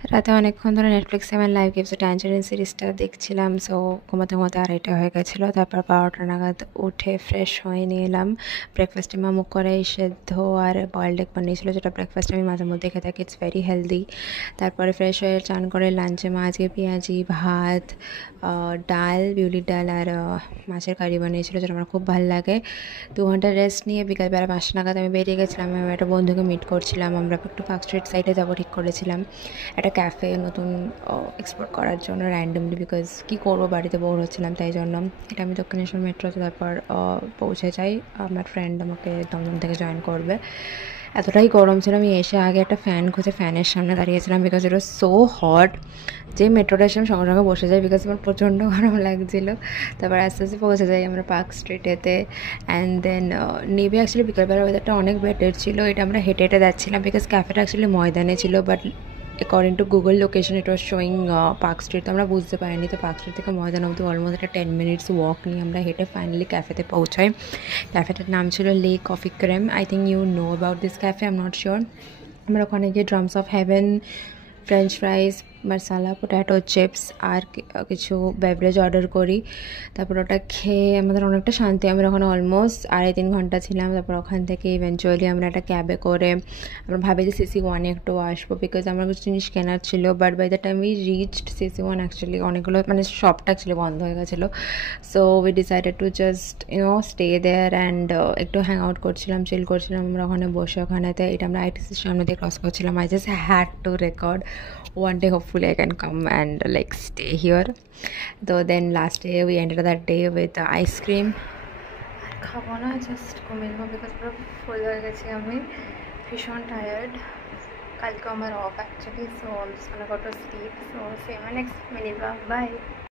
রাতে অনেকক্ষণ ধরে নেটফ্লিক্সে আমার লাইভ গেমস ট্যাঞ্জারিন সিরিজটা দেখছিলাম। সো ঘুমাতে ঘুমাতে আড়াইটা হয়ে গেছিলো। তারপর 12টা নাগাদ উঠে ফ্রেশ হয়ে নিয়ে এলাম। ব্রেকফাস্টে মা মুগ কড়াই সেদ্ধ আর বয়েলড এগ বানিয়েছিলো, যেটা ব্রেকফাস্টে আমি মাঝে মধ্যে খেয়ে থাকি। It's very healthy. তারপরে ফ্রেশ হয়ে চান করে লাঞ্চে মা আজকে পেঁয়াজি ভাত, ডাল, বিউলির ডাল আর মাছের কারি বানিয়েছিলো, যেটা আমার খুব ভালো লাগে। 2 ঘন্টা রেস্ট নিয়ে বিকালবেলা 5টা নাগাদ আমি বেরিয়ে গেছিলাম। আমি একটা বন্ধুকে মিট করছিলাম। আমরা একটু পার্ক স্ট্রিট সাইডে যাবো ঠিক করেছিলাম, একটা ক্যাফে নতুন এক্সপ্লোর করার জন্য র্যান্ডমলি, বিকজ কী করবো, বাড়িতে বোর হচ্ছিলাম, তাই জন্য। এটা আমি দক্ষিণেশ্বর মেট্রোতে তারপর পৌঁছে যাই। আমার ফ্রেন্ড আমাকে দমদম থেকে জয়েন করবে। এতটাই গরম ছিল, আমি এসে আগে একটা ফ্যান খুঁজে ফ্যানের সামনে দাঁড়িয়েছিলাম, because it was so hot. যে মেট্রোটা এসে আমি সঙ্গে সঙ্গে বসে যাই, বিকজ আমার প্রচণ্ড গরম লাগছিলো। তারপর আস্তে আস্তে পৌঁছে যাই আমরা পার্ক স্ট্রিটেতে। অ্যান্ড দেন নেবে অ্যাকচুয়ালি বিকেলবেলা ওয়েদারটা অনেক বেটার ছিল। এটা আমরা হেঁটে হেঁটে যাচ্ছিলাম, বিকজ ক্যাফেটা অ্যাকচুয়ালি ময়দানে ছিল, but according to Google location it was showing park street. তো আমরা বুঝতে পারিনি। তো পার্ক স্ট্রিট থেকে ময়দান অবধি অলমোস্ট একটা 10 মিনিটস ওয়াক নিয়ে আমরা হেঁটে ফাইনালি ক্যাফেতে পৌঁছাই। ক্যাফেটার নাম ছিল Le Coffee Creme. I think you know about this cafe, I am not sure. আমরা ওখানে গিয়ে drums of heaven, French fries, masala potato chips আর কিছু বেভারেজ অর্ডার করি। তারপর ওটা খেয়ে আমাদের অনেকটা শান্তি। আমরা ওখানে অলমোস্ট 2.5-3 ঘন্টা ছিলাম। তারপর ওখান থেকে ইভেনচুয়ালি আমরা একটা ক্যাবে করে আমরা ভাবি যে CC1 একটু আসবো, বিকজ আমার কিছু জিনিস কেনার ছিল। But by the time we reached CC1 actually অনেকগুলো মানে শপটা অ্যাকচুয়ালি বন্ধ হয়ে গেছিলো। So we decided to just stay there and একটু হ্যাং আউট করছিলাম, চিল করছিলাম আমরা ওখানে বসে। ওখানেতে এটা আমরা ITCর সামনে দিয়ে ক্রস করছিলাম। I just had to record. One day hopefully I can come and like stay here. Though then last day we ended that day with ice cream. আর খাবো না, জাস্ট ঘুমিয়ে নেবো, বিকজ পুরো ফুল হয়ে গেছি আমি, ভীষণ টায়ার্ড। কালকে আমার of actually, so I'm just gonna go to sleep. So see you in my next mini vlog. Bye.